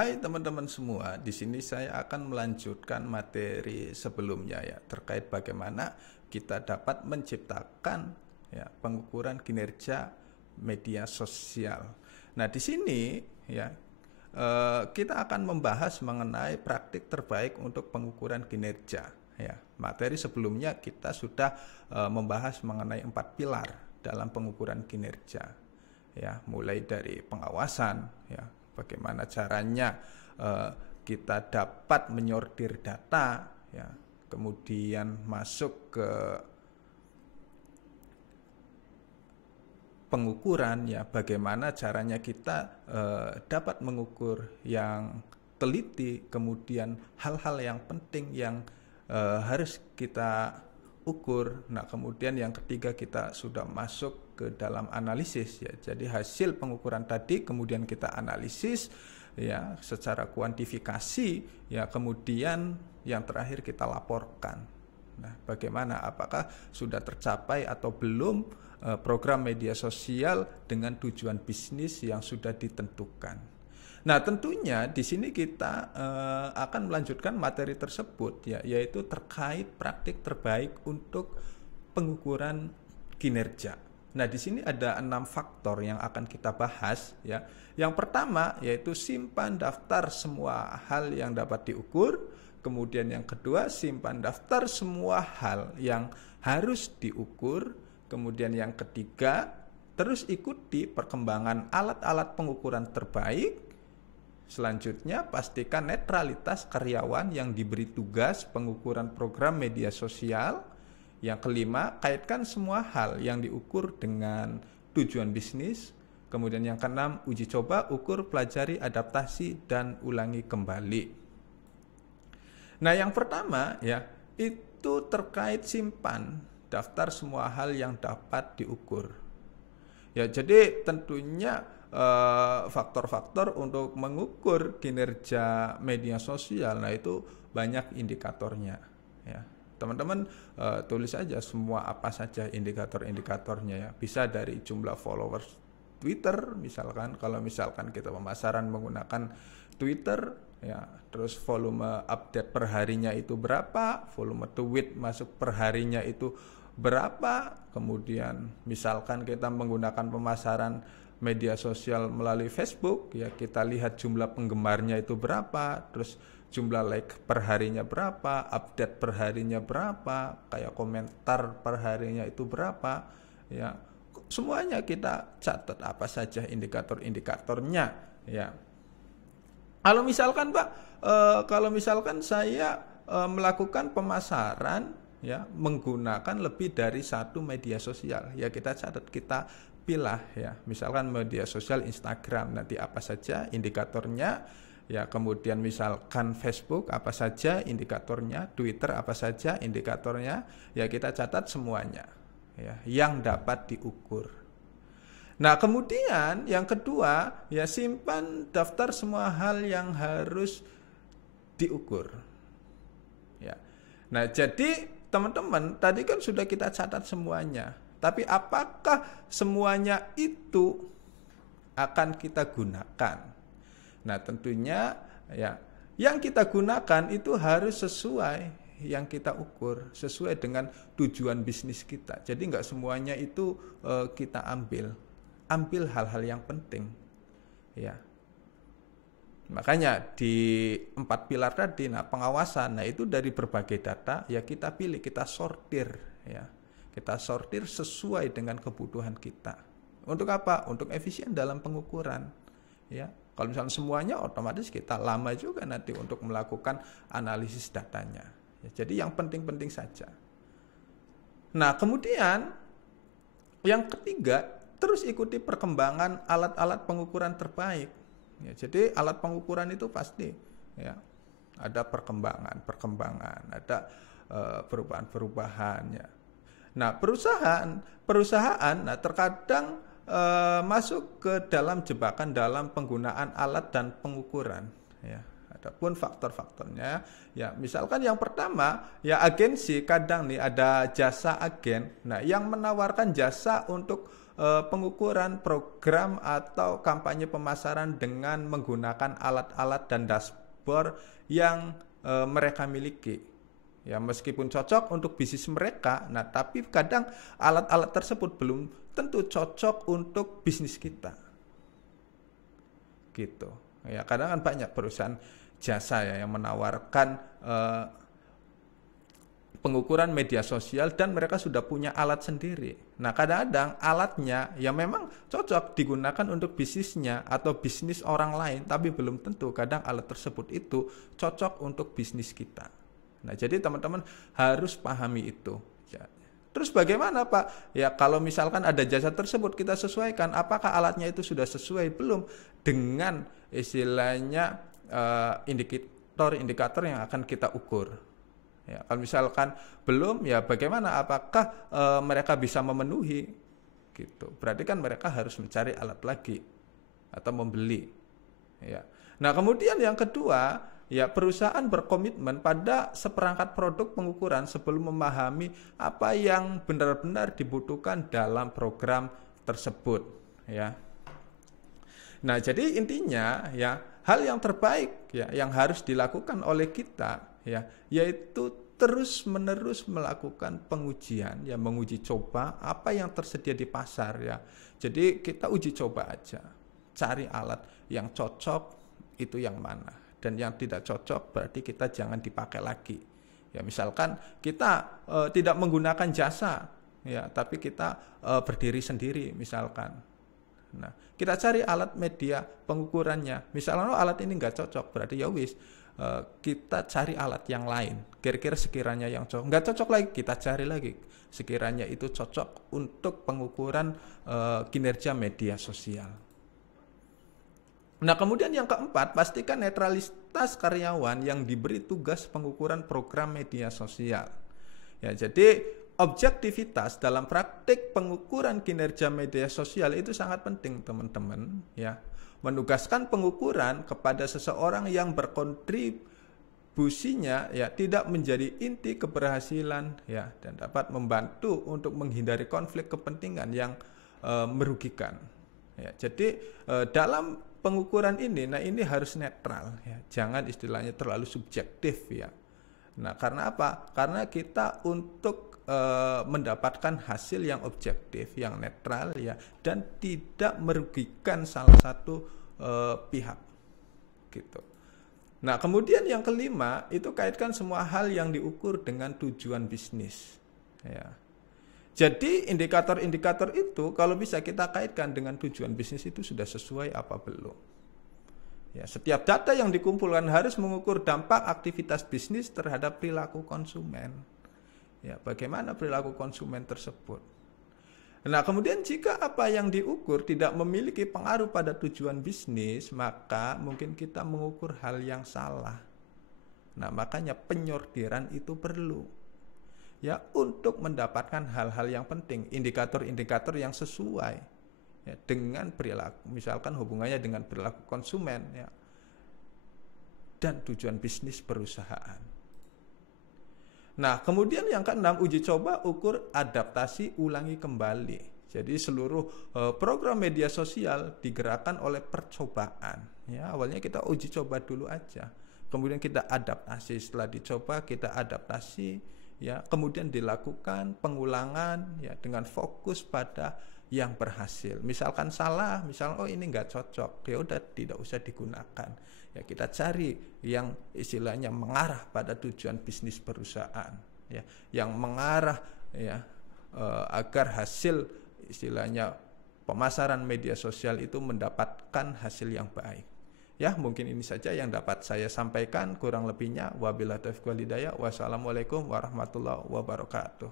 Hai teman-teman semua, di sini saya akan melanjutkan materi sebelumnya ya terkait bagaimana kita dapat menciptakan ya pengukuran kinerja media sosial. Nah, di sini ya kita akan membahas mengenai praktik terbaik untuk pengukuran kinerja ya. Materi sebelumnya kita sudah membahas mengenai 4 pilar dalam pengukuran kinerja ya, mulai dari pengawasan ya, bagaimana caranya kita dapat menyortir data ya, kemudian masuk ke pengukuran ya, bagaimana caranya kita dapat mengukur yang teliti, kemudian hal-hal yang penting yang harus kita ukur. Nah, kemudian yang ketiga kita sudah masuk ke dalam analisis ya. Jadi hasil pengukuran tadi kemudian kita analisis ya secara kuantifikasi ya, kemudian yang terakhir kita laporkan. Nah, bagaimana, apakah sudah tercapai atau belum program media sosial dengan tujuan bisnis yang sudah ditentukan. Nah, tentunya di sini kita akan melanjutkan materi tersebut ya, yaitu terkait praktik terbaik untuk pengukuran kinerja. Nah, di sini ada 6 faktor yang akan kita bahas ya. Yang pertama yaitu simpan daftar semua hal yang dapat diukur. Kemudian yang kedua, simpan daftar semua hal yang harus diukur. Kemudian yang ketiga, terus ikuti perkembangan alat-alat pengukuran terbaik. Selanjutnya, pastikan netralitas karyawan yang diberi tugas pengukuran program media sosial. Yang kelima, kaitkan semua hal yang diukur dengan tujuan bisnis. Kemudian yang keenam, uji coba, ukur, pelajari, adaptasi, dan ulangi kembali. Nah, yang pertama ya, itu terkait simpan daftar semua hal yang dapat diukur. Ya, jadi tentunya faktor-faktor untuk mengukur kinerja media sosial, nah itu banyak indikatornya ya. Teman-teman tulis aja semua apa saja indikator-indikatornya ya. Bisa dari jumlah followers Twitter misalkan, kalau misalkan kita pemasaran menggunakan Twitter ya, terus volume update perharinya itu berapa, volume tweet masuk perharinya itu berapa, kemudian misalkan kita menggunakan pemasaran media sosial melalui Facebook ya, kita lihat jumlah penggemarnya itu berapa, terus jumlah like perharinya berapa, update perharinya berapa, kayak komentar perharinya itu berapa ya, semuanya kita catat apa saja indikator-indikatornya ya. Kalau misalkan Pak, kalau misalkan saya melakukan pemasaran ya menggunakan lebih dari satu media sosial ya, kita catat, kita pilah ya. Misalkan media sosial Instagram, nanti apa saja indikatornya ya, kemudian misalkan Facebook apa saja indikatornya, Twitter apa saja indikatornya ya, kita catat semuanya ya yang dapat diukur. Nah, kemudian yang kedua ya, simpan daftar semua hal yang harus diukur ya. Nah, jadi teman-teman tadi kan sudah kita catat semuanya, tapi apakah semuanya itu akan kita gunakan? Nah, tentunya ya yang kita gunakan itu harus sesuai yang kita ukur, sesuai dengan tujuan bisnis kita. Jadi nggak semuanya itu kita ambil hal-hal yang penting ya. Makanya di 4 pilar tadi, nah pengawasan, nah itu dari berbagai data ya kita pilih, kita sortir ya. Kita sortir sesuai dengan kebutuhan kita. Untuk apa? Untuk efisien dalam pengukuran ya. Kalau misalnya semuanya, otomatis kita lama juga nanti untuk melakukan analisis datanya ya. Jadi yang penting-penting saja. Nah, kemudian yang ketiga, terus ikuti perkembangan alat-alat pengukuran terbaik ya. Jadi alat pengukuran itu pasti ya ada perkembangan, ada perubahan ya. Nah, perusahaan nah terkadang masuk ke dalam jebakan dalam penggunaan alat dan pengukuran ya. Adapun faktor-faktornya ya, misalkan yang pertama ya, agensi, kadang nih ada jasa agen. Nah, yang menawarkan jasa untuk pengukuran program atau kampanye pemasaran dengan menggunakan alat-alat dan dashboard yang mereka miliki. Ya, meskipun cocok untuk bisnis mereka, nah tapi kadang alat-alat tersebut belum tentu cocok untuk bisnis kita. Gitu. Ya, kadang kan banyak perusahaan jasa ya yang menawarkan pengukuran media sosial dan mereka sudah punya alat sendiri. Nah, kadang-kadang alatnya ya memang cocok digunakan untuk bisnisnya atau bisnis orang lain, tapi belum tentu kadang alat tersebut itu cocok untuk bisnis kita. Nah, jadi teman-teman harus pahami itu. Ya. Terus bagaimana Pak? Ya kalau misalkan ada jasa tersebut kita sesuaikan, apakah alatnya itu sudah sesuai belum dengan istilahnya indikator-indikator yang akan kita ukur. Ya, kalau misalkan belum, ya bagaimana? Apakah mereka bisa memenuhi? Gitu. Berarti kan mereka harus mencari alat lagi atau membeli. Ya. Nah kemudian yang kedua, ya perusahaan berkomitmen pada seperangkat produk pengukuran sebelum memahami apa yang benar-benar dibutuhkan dalam program tersebut. Ya. Nah jadi intinya ya hal yang terbaik ya yang harus dilakukan oleh kita ya yaitu terus-menerus melakukan pengujian ya, menguji coba apa yang tersedia di pasar ya. Jadi kita uji coba aja, cari alat yang cocok itu yang mana, dan yang tidak cocok berarti kita jangan dipakai lagi. Ya misalkan kita tidak menggunakan jasa ya, tapi kita berdiri sendiri misalkan. Nah, kita cari alat media pengukurannya. Misalnya alat ini nggak cocok, berarti ya wis kita cari alat yang lain. Kira-kira sekiranya yang cocok, nggak cocok lagi, kita cari lagi. Sekiranya itu cocok untuk pengukuran kinerja media sosial. Nah, kemudian yang keempat, pastikan netralitas karyawan yang diberi tugas pengukuran program media sosial. Ya, jadi objektivitas dalam praktik pengukuran kinerja media sosial itu sangat penting, teman-teman. Ya, menugaskan pengukuran kepada seseorang yang berkontribusinya ya tidak menjadi inti keberhasilan ya, dan dapat membantu untuk menghindari konflik kepentingan yang merugikan. Ya, jadi dalam pengukuran ini, nah ini harus netral ya, jangan istilahnya terlalu subjektif ya. Nah, karena apa? Karena kita untuk mendapatkan hasil yang objektif, yang netral ya, dan tidak merugikan salah satu pihak gitu. Nah, kemudian yang kelima itu kaitkan semua hal yang diukur dengan tujuan bisnis ya. Jadi indikator-indikator itu kalau bisa kita kaitkan dengan tujuan bisnis itu sudah sesuai apa belum. Ya, setiap data yang dikumpulkan harus mengukur dampak aktivitas bisnis terhadap perilaku konsumen. Ya, bagaimana perilaku konsumen tersebut. Nah, kemudian jika apa yang diukur tidak memiliki pengaruh pada tujuan bisnis, maka mungkin kita mengukur hal yang salah. Nah, makanya penyortiran itu perlu. Ya, untuk mendapatkan hal-hal yang penting, indikator-indikator yang sesuai ya, dengan perilaku, misalkan hubungannya dengan perilaku konsumen ya, dan tujuan bisnis perusahaan. Nah, kemudian yang keenam, uji coba, ukur, adaptasi, ulangi kembali. Jadi seluruh program media sosial digerakkan oleh percobaan. Ya, awalnya kita uji coba dulu aja. Kemudian kita adaptasi, setelah dicoba kita adaptasi, ya, kemudian dilakukan pengulangan ya dengan fokus pada yang berhasil. Misalkan salah, misalnya ini nggak cocok, ya udah tidak usah digunakan. Ya kita cari yang istilahnya mengarah pada tujuan bisnis perusahaan, ya, yang mengarah ya agar hasil istilahnya pemasaran media sosial itu mendapatkan hasil yang baik. Ya, mungkin ini saja yang dapat saya sampaikan, kurang lebihnya wabillahi taufiq wal hidayah. Wassalamualaikum warahmatullahi wabarakatuh.